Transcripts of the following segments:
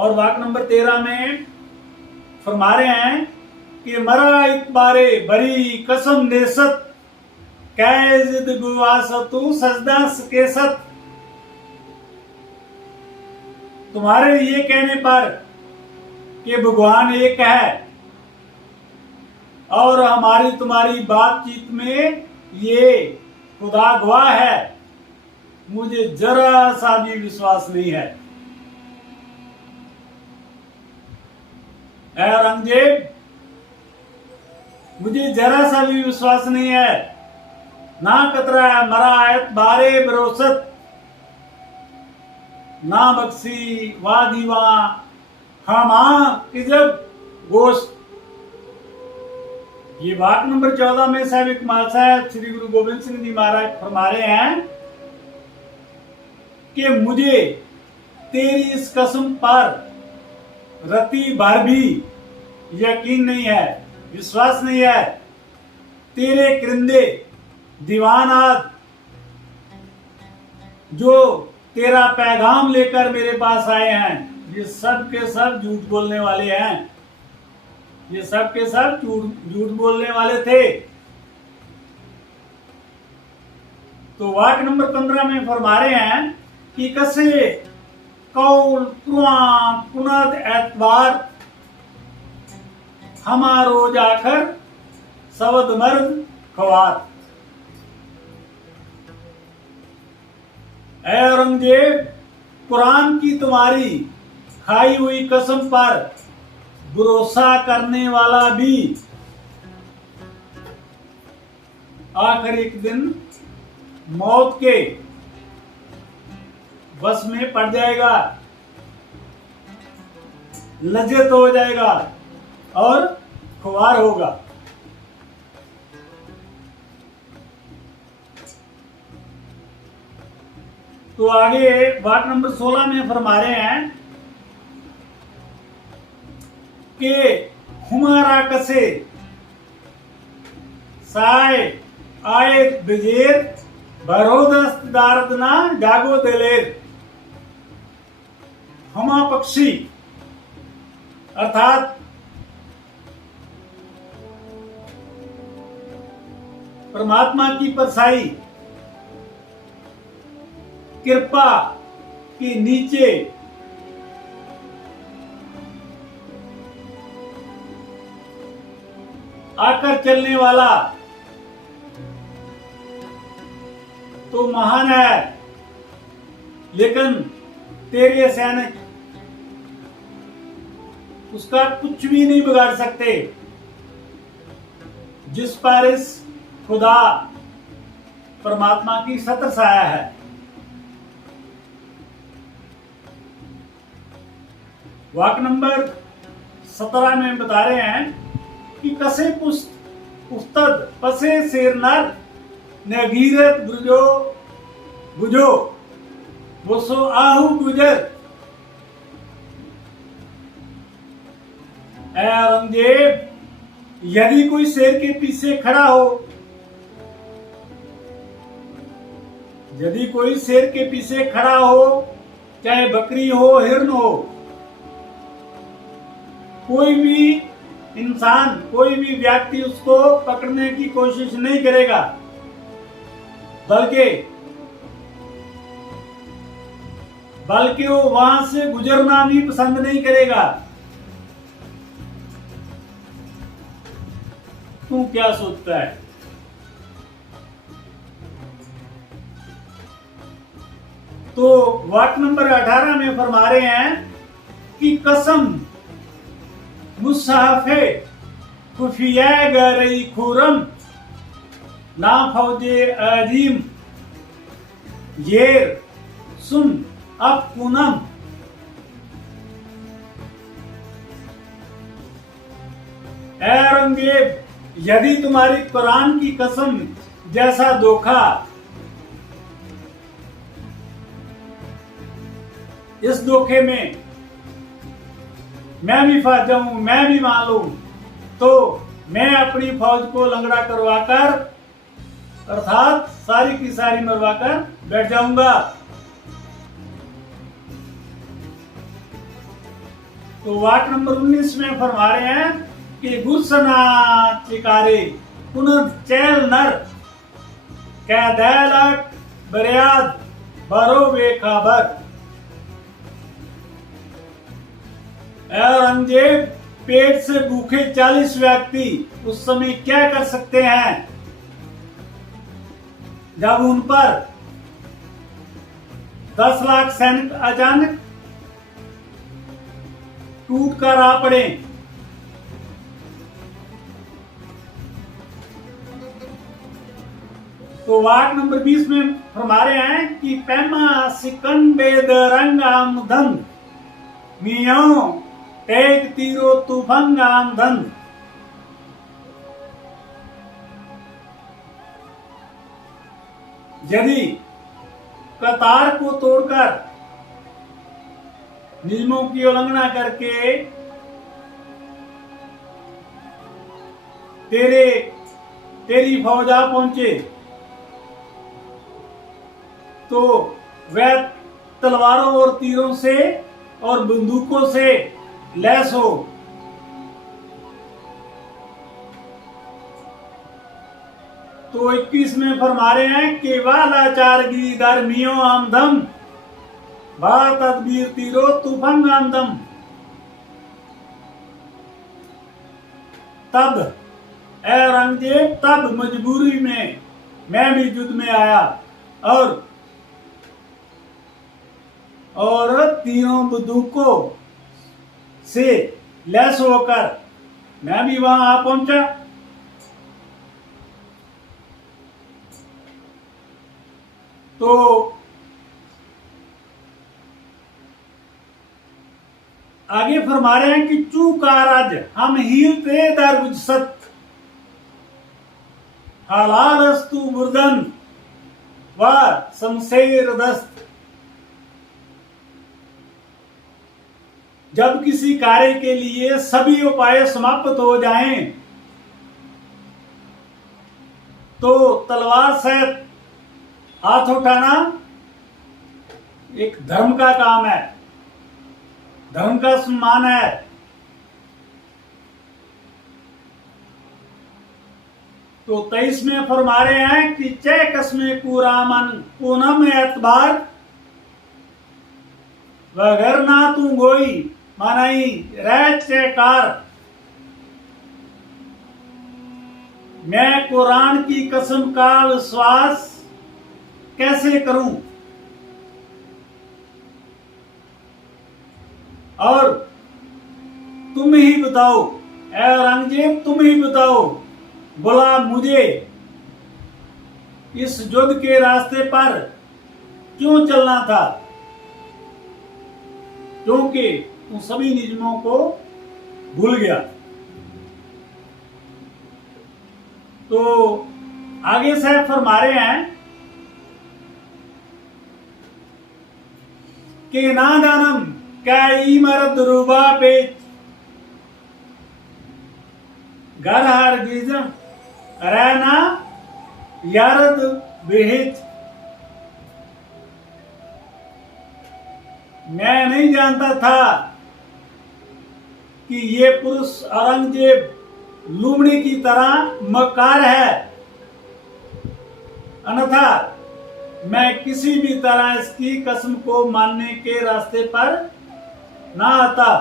और वाक नंबर 13 में फरमा रहे हैं कि मरा इतबारे बरी कसम नेसत कैजिद गुवासतु सजदा केसत। तुम्हारे ये कहने पर कि भगवान एक है और हमारी तुम्हारी बातचीत में ये खुदा गवाह है, मुझे जरा सा भी विश्वास नहीं है। ऐ औरंगजेब, मुझे जरा सा भी विश्वास नहीं है। ना कतरा मरा आयत बारे भरोसत, ना बख्शी वा दीवा हम इजब गोश्त। ये वाक नंबर 14 में साहब इकमाल साहब श्री गुरु गोविंद सिंह जी महाराज फरमा रहे हैं कि मुझे तेरी इस कसम पर रति भर भी यकीन नहीं है, विश्वास नहीं है। तेरे कृंदे दीवानात जो तेरा पैगाम लेकर मेरे पास आए हैं, ये सब के सब झूठ बोलने वाले हैं, ये सब के सब झूठ बोलने वाले थे। तो वाक नंबर 15 में फरमा रहे हैं कि कसे कौल कुनद एतबार हमारो जाकर सवद मर्द खवार। ऐ औरंगजेब, कुरान की तुम्हारी खाई हुई कसम पर भरोसा करने वाला भी आखिर एक दिन मौत के बस में पड़ जाएगा, लज्जित हो जाएगा और खुआर होगा। तो आगे वाक नंबर 16 में फरमा रहे हैं कि हमारा कसे साय आए बिजेर भरोदस्त दारदना जागो दिलेर। हमा पक्षी अर्थात परमात्मा की परछाई कृपा के नीचे आकर चलने वाला तो महान है, लेकिन तेरे सैनिक उसका कुछ भी नहीं बिगाड़ सकते, जिस पर इस खुदा परमात्मा की छत्र छाया है। वाक नंबर 17 में बता रहे हैं कि कसे पुस्तद पसे शेर नर नगीरत बुझो बुझो वो सो आहू गुजर। ऐ औरंगजेब, यदि कोई शेर के पीछे खड़ा हो, यदि कोई शेर के पीछे खड़ा हो, चाहे बकरी हो हिरण हो, कोई भी इंसान कोई भी व्यक्ति उसको पकड़ने की कोशिश नहीं करेगा, बल्कि वो वहां से गुजरना भी पसंद नहीं करेगा। तू क्या सोचता है? तो वाक नंबर 18 में फरमा रहे हैं कि कसम मुसाफे खुफिया गरई खुरम ना फौजे अजीम येर सुन अब पूनम। औरंगजेब, यदि तुम्हारी कुरान की कसम जैसा धोखा इस धोखे में मैं भी फंस जाऊं, मैं भी मान लूं, तो मैं अपनी फौज को लंगड़ा करवाकर अर्थात सारी की सारी मरवाकर बैठ जाऊंगा। तो वाक्य नंबर 19 में फरमा रहे हैं कि गुस्सना चिकारे पुनः चैल नर कैदैलक बरियाद बरो बेखबर। औरंगजेब पेट से भूखे 40 व्यक्ति उस समय क्या कर सकते हैं जब उन पर 10 लाख सैनिक अचानक टूट कर आ पड़े। तो वाक्य नंबर 20 में फरमा रहे हैं कि पैमा सिकन बेदरंग आमधन मियो टेक तीरो तूफंग आमधन। यदि कतार को तोड़कर नियमों की उल्लंघना करके तेरी फौज आ पहुंचे तो वह तलवारों और तीरों से और बंदूकों से लैस हो। तो 21 में फरमा रहे हैं कि वालाचारगी दरमियो आमदम बा तदबीर तीरो तूफंग आमदम। तब औरंगजेब तब मजबूरी में मैं भी युद्ध में आया और तीनों बंदूकों से लैस होकर मैं भी वहां आ पहुंचा। तो आगे फरमा रहे हैं कि चूकाराज हम हीलते दर गुजसत हालारस्तु बुर्दन व शमशेर दस्त। जब किसी कार्य के लिए सभी उपाय समाप्त हो जाएं तो तलवार सहित हाथ उठाना एक धर्म का काम है, धर्म का सम्मान है। तो 23 में फरमा रहे हैं कि चय कसमे कुरामन पूनम एतबार वगर ना तू गोई मानाई रह चयकार। मैं कुरान की कसम का विश्वास कैसे करूं और तुम ही बताओ औरंगजेब, तुम ही बताओ बोला मुझे इस युद्ध के रास्ते पर क्यों चलना था, क्योंकि उन सभी नियमों को भूल गया। तो आगे से फरमा रहे हैं कि नादानम कई मर्द रूबा पेच घर हर गिज रहना यारद बेहिच। मैं नहीं जानता था कि ये पुरुष औरंगजेब लूमड़ी की तरह मक्कार है, अन्यथा मैं किसी भी तरह इसकी कसम को मानने के रास्ते पर ना आता।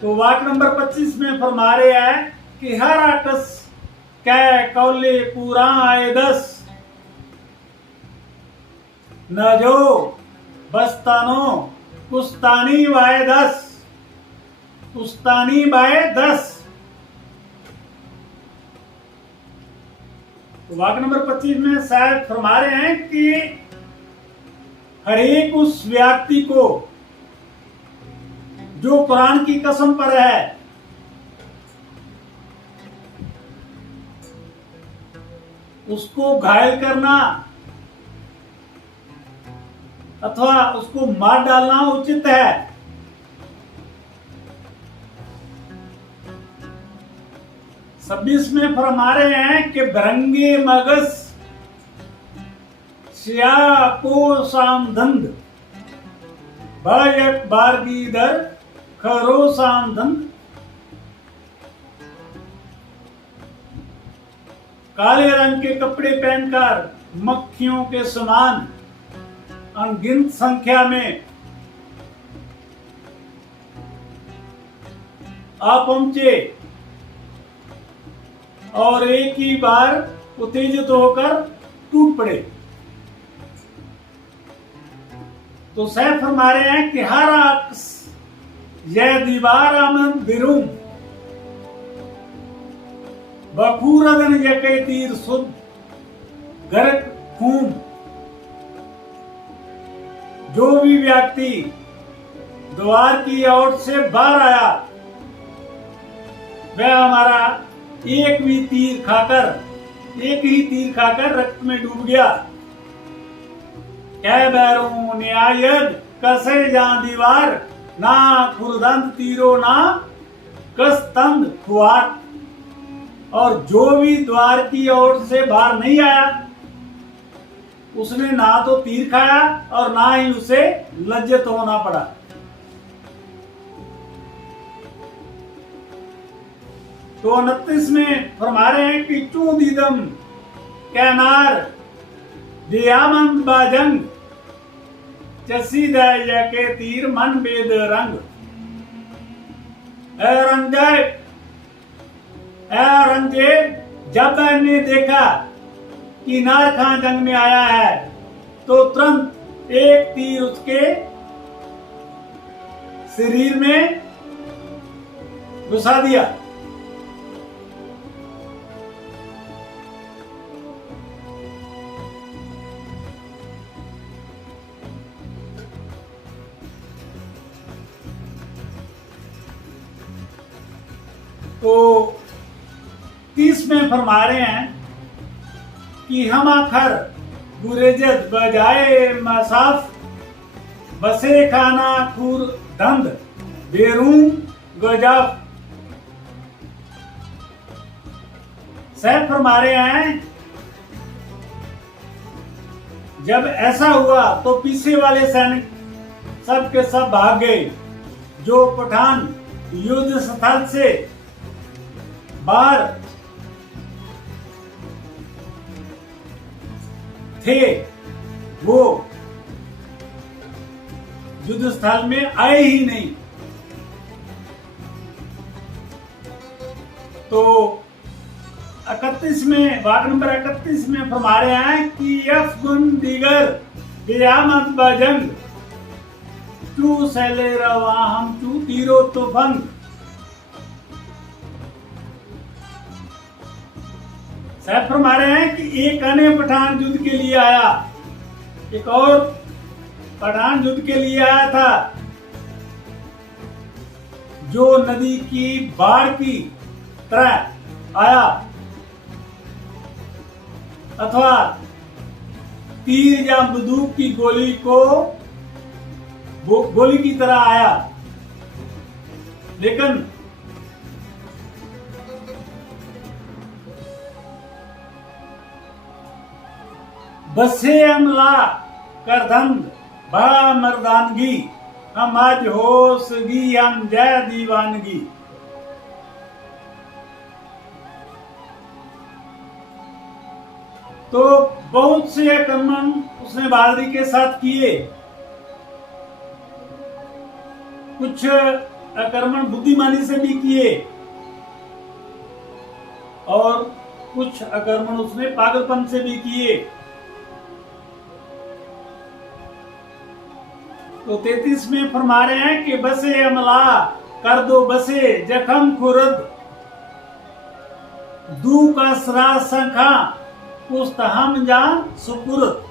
तो वाक्य नंबर 25 में फरमा रहे हैं कि हर आकस कै कौले पूरा आए 10 न जो बस्तानो कुस्तानी वाए 10 कुस्तानी बाए 10। तो वाक्य नंबर 25 में शायद फरमा रहे हैं कि हर एक उस व्यक्ति को जो कुरान की कसम पर है उसको घायल करना अथवा उसको मार डालना उचित है। छब्बीस में फरमा रहे हैं कि भरंगे मगस श्या को सामधंध एक बारगी दर खरो सामधन। काले रंग के कपड़े पहनकर मक्खियों के समान अनगिनत संख्या में आ पहुंचे और एक ही बार उत्तेजित होकर टूट पड़े। तो सैफ फरमा रहे हैं कि हर अक्स यह दीवार अमन बिरूम बखूरदन यके तीर सुद गर्क खूम। जो भी व्यक्ति द्वार की ओर से बाहर आया वह हमारा एक ही तीर खाकर रक्त में डूब गया। कह बैरू न्यायद कसे जहां दीवार ना खुरदंद तीरो ना कस्तंद खुआर। और जो भी द्वार की ओर से बाहर नहीं आया उसने ना तो तीर खाया और ना ही उसे लज्जित होना पड़ा। तो 29 में फरमा रहे हैं कि चूदीदम कैनार दियामंद बाजंग चसीदा के तीर मन बेद रंग। औरंगजेब जब मैंने देखा कि नार खां जंग में आया है तो तुरंत एक तीर उसके शरीर में घुसा दिया। तो 30 में फरमा रहे हैं कि हम आखर गुरेजत बजाए मसाफ बसे खाना खूर दंद बेरूम गजाफ। सैफ फरमा रहे हैं जब ऐसा हुआ तो पीछे वाले सैनिक सब के सब भाग गए। जो पठान युद्ध स्थल से बाहर थे वो युद्ध स्थल में आए ही नहीं। तो 31 में वाक्य नंबर 31 में फरमा रहे हैं कि यफगुन दिगर बियामत बजंग तू सैले रवा हम तू तीरो तो भंग। सैफ फरमा रहे हैं कि एक अन्य पठान युद्ध के लिए आया, एक और पठान युद्ध के लिए आया था जो नदी की बाढ़ की तरह आया अथवा तीर या बंदूक की गोली की तरह आया। लेकिन बसे अमला करधंद बा मर्दानगी हम आज होसगी हम जय दीवानगी। तो बहुत से आक्रमण उसने बहादुरी के साथ किए। कुछ आक्रमण बुद्धिमानी से भी किए और कुछ आक्रमण उसने पागलपन से भी किए। तो 33 में फरमा रहे हैं कि बसे अमला कर दो बसे जखम खुरद दू का सरा संखा पुस्त हम जान सुपुरद।